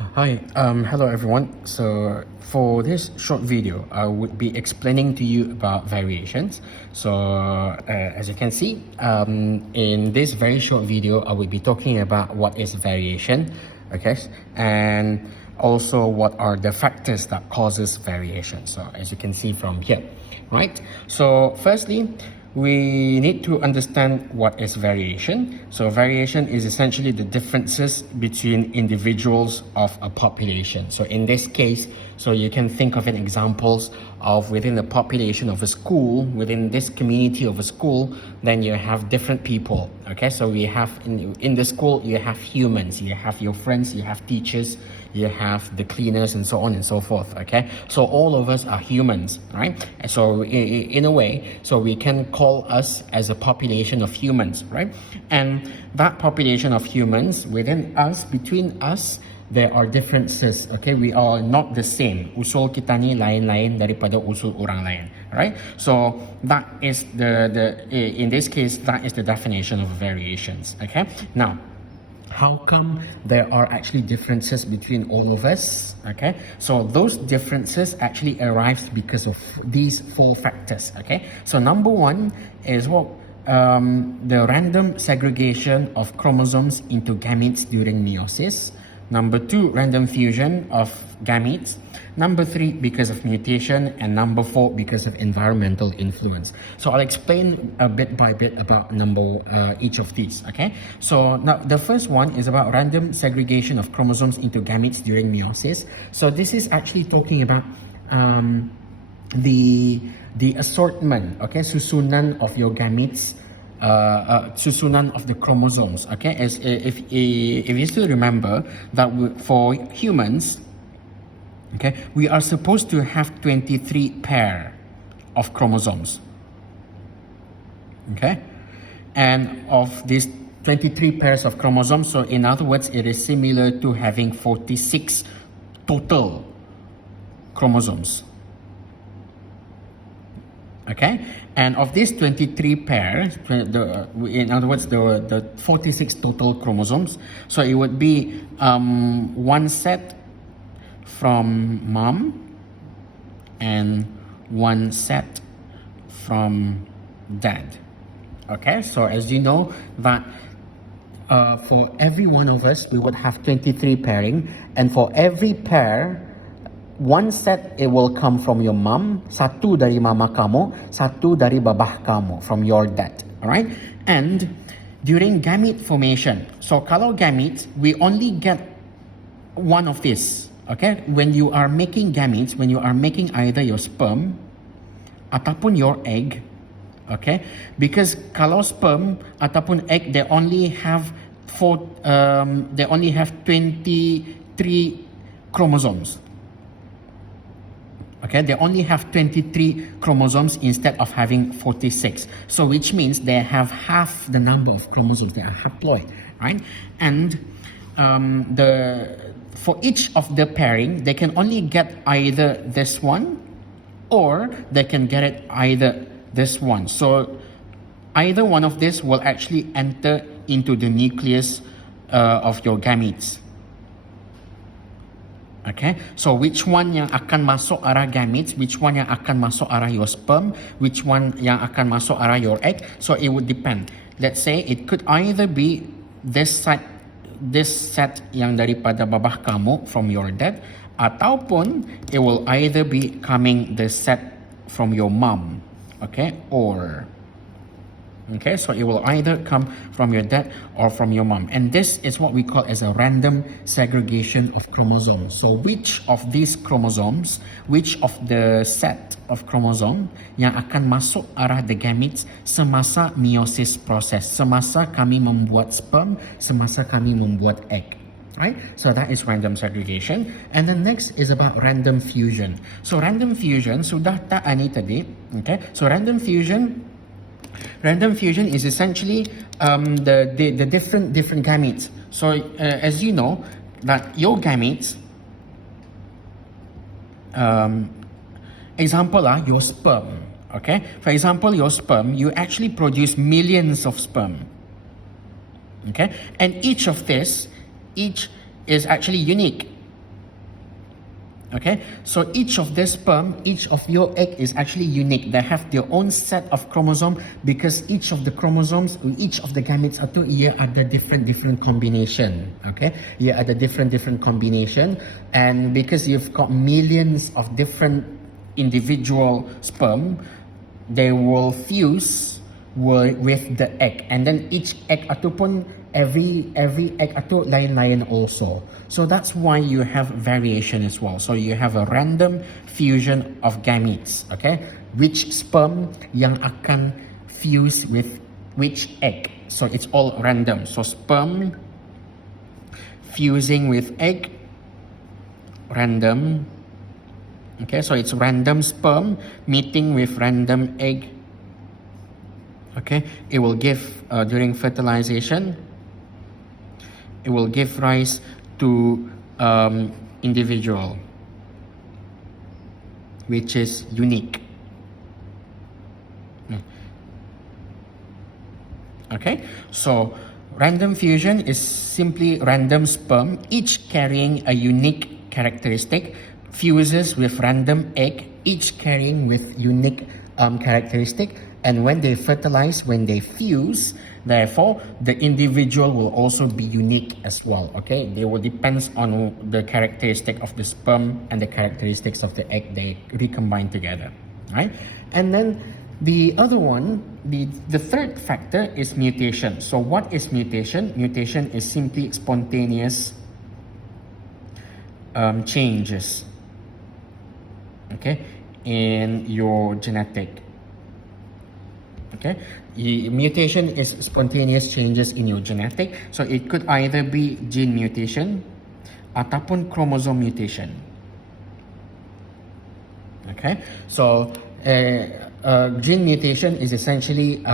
Hello everyone. So for this short video, I would be explaining to you about variations. So as you can see, in this very short video, I will be talking about what is variation, okay, and also what are the factors that causes variation. So as you can see from here, right? So firstly, we need to understand what is variation. So variation is essentially the differences between individuals of a population. So in this case, so you can think of an examples of within the population of a school, within this community of a school, then you have different people. Okay, so we have in the school, you have humans, you have your friends, you have teachers, you have the cleaners, and so on and so forth. Okay, so all of us are humans, right? So in a way, so we can call us as a population of humans, right? And that population of humans, within us, between us, there are differences. Okay, we are not the same. Usul kita ni lain-lain daripada usul orang lain, right? So that is in this case, that is the definition of variations. Okay, now how come there are actually differences between all of us? Okay, so those differences actually arise because of these four factors. Okay, so number one is what the random segregation of chromosomes into gametes during meiosis. Number two, random fusion of gametes. Number three, because of mutation. And number four, because of environmental influence. So I'll explain a bit by bit about each of these, okay? So now the first one is about random segregation of chromosomes into gametes during meiosis. So this is actually talking about the assortment, okay, susunan of your gametes, susunan of the chromosomes. Okay, as if you still remember that for humans, okay, we are supposed to have 23 pair of chromosomes. Okay, and of these 23 pairs of chromosomes, so in other words, it is similar to having 46 total chromosomes. Okay, and of these 23 pairs, in other words, the 46 total chromosomes, so it would be one set from mom and one set from dad. Okay, so as you know that for every one of us, we would have 23 pairing, and for every pair, one set it will come from your mom, satu dari mama kamu, satu dari babah kamu, from your dad. Alright? And during gamete formation, so kalau gametes, we only get one of this. Okay? When you are making gametes, when you are making either your sperm ataupun your egg, okay? Because kalau sperm ataupun egg, they only have 23 chromosomes. Okay, they only have 23 chromosomes instead of having 46. So which means they have half the number of chromosomes. They are haploid, right? And for each of the pairing, they can only get either this one or they can get it either this one. So either one of this will actually enter into the nucleus of your gametes. Okay, so which one yang akan masuk arah gametes, which one yang akan masuk arah your sperm, which one yang akan masuk arah your egg, so it would depend. Let's say it could either be this set yang daripada babah kamu from your dad, ataupun it will either be coming the set from your mom, okay, or okay, so it will either come from your dad or from your mom, and this is what we call as a random segregation of chromosomes. So which of these chromosomes, which of the set of chromosome yang akan masuk arah the gametes semasa meiosis process, semasa kami membuat sperm, semasa kami membuat egg. Right? So that is random segregation. And the next is about random fusion. So random fusion, sudah tak ani tadi, okay? So random fusion is essentially the different gametes. So as you know that your gametes, example your sperm. Okay, for example, your sperm, you actually produce millions of sperm. Okay, and each is actually unique. Okay, so each of this sperm, each of your egg is actually unique. They have their own set of chromosome because each of the chromosomes, each of the gametes itu ia ada different combination. Okay, ia ada different combination, and because you've got millions of different individual sperm, they will fuse with the egg, and then each egg ataupun every egg atau lain-lain also. So that's why you have variation as well. So you have a random fusion of gametes. Okay, which sperm yang akan fuse with which egg. So it's all random. So sperm fusing with egg, random. Okay, so it's random sperm meeting with random egg. Okay, it will give during fertilization, it will give rise to individual which is unique. Okay, so random fusion is simply random sperm, each carrying a unique characteristic, fuses with random egg, each carrying with unique characteristic, and when they fertilize, when they fuse, therefore the individual will also be unique as well. Okay, they will depends on the characteristic of the sperm and the characteristics of the egg they recombine together, right? And then the other one, the third factor is mutation. So what is mutation? Mutation is simply spontaneous changes, okay, in your genetic. Okay, mutation is spontaneous changes in your genetic. So it could either be gene mutation ataupun chromosome mutation. Okay, so gene mutation is essentially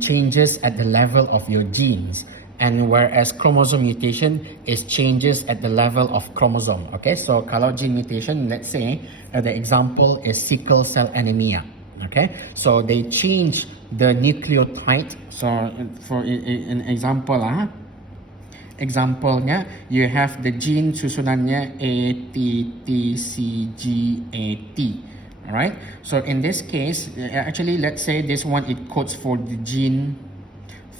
changes at the level of your genes, and whereas chromosome mutation is changes at the level of chromosome. Okay, so kalau gene mutation, let's say the example is sickle cell anemia. Okay, so they change the nucleotide. So for an example examplenya, you have the gene susunannya ATTCGAT. Alright, so in this case, actually let's say this one, it codes for the gene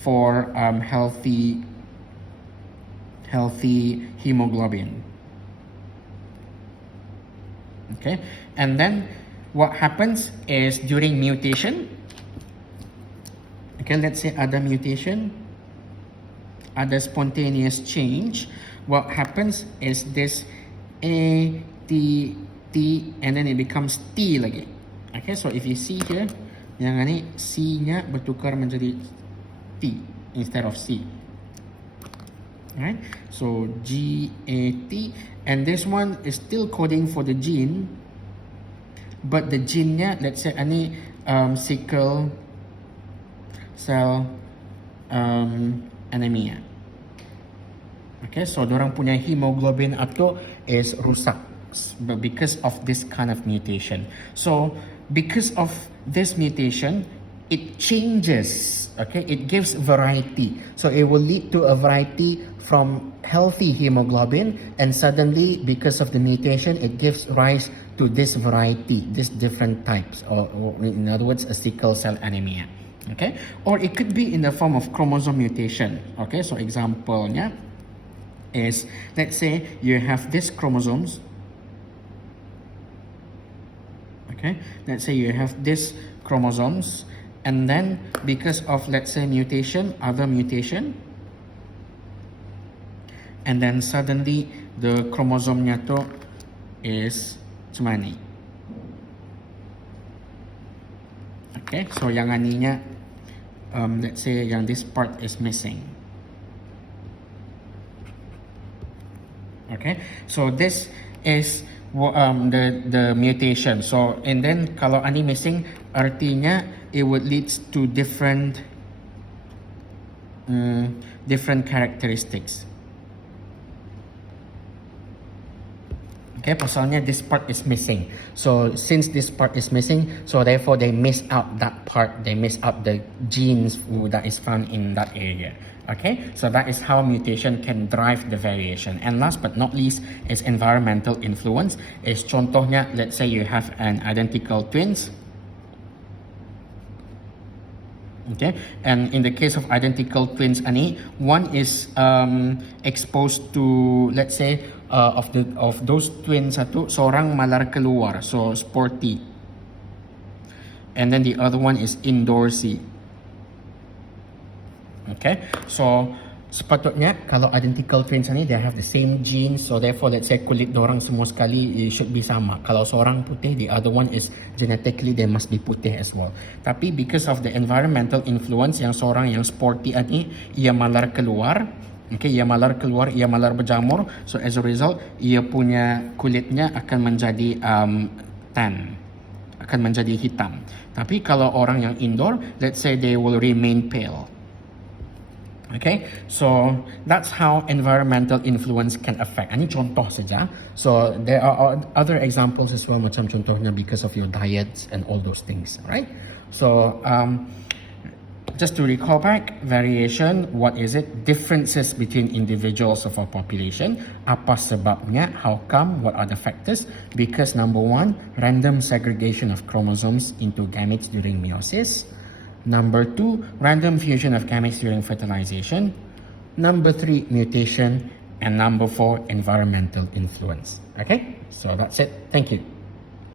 for healthy hemoglobin. Okay, and then what happens is during mutation, okay, let's say ada mutation, ada spontaneous change, what happens is this A, T, T, and then it becomes T lagi. Okay, so if you see here, yang ni C-nya bertukar menjadi T instead of C. Alright, so G-A-T, and this one is still coding for the gene, but the gene-nya, let's say ani sickle cell anemia. Okay, so dorang punya hemoglobin atau is rusak because of this kind of mutation. So because of this mutation, it changes, okay, it gives variety. So it will lead to a variety from healthy hemoglobin, and suddenly because of the mutation, it gives rise to this variety, this different types, or in other words, a sickle cell anemia. Okay, or it could be in the form of chromosome mutation. Okay, so example-nya is, let's say you have these chromosomes. Okay, let's say you have these chromosomes, and then because of, let's say, mutation, other mutation, and then suddenly the chromosome-nya tu is macam ni. Okay, so yang aninya, let's say yang this part is missing. Okay, so this is the mutation. So and then kalau ani missing, artinya it would lead to different characteristics. Okay, pasalnya this part is missing. So since this part is missing, so therefore they miss out that part. They miss out the genes that is found in that area. Okay, so that is how mutation can drive the variation. And last but not least is environmental influence. Is contohnya, let's say you have an identical twins. Okay, and in the case of identical twins ani, one is exposed to, let's say, of those twins satu, seorang malar keluar, so sporty, and then the other one is indoorsy. Okay, so sepatutnya kalau identical twins ni they have the same genes, so therefore let's say kulit dorang semua sekali it should be sama. Kalau seorang putih, the other one is genetically they must be putih as well. Tapi because of the environmental influence, yang seorang yang sporty ni ia malar keluar, okay, ia malar keluar, ia malar berjamur, so as a result ia punya kulitnya akan menjadi tan, akan menjadi hitam. Tapi kalau orang yang indoor, let's say they will remain pale. Okay, so that's how environmental influence can affect. Ini contoh saja. So there are other examples as well, macam contohnya because of your diets and all those things, right? So just to recall back, variation, what is it? Differences between individuals of a population. Apa sebabnya? How come? What are the factors? Because number one, random segregation of chromosomes into gametes during meiosis. Number two, random fusion of gametes during fertilization. Number three, mutation. And number four, environmental influence. Okay, so that's it. Thank you.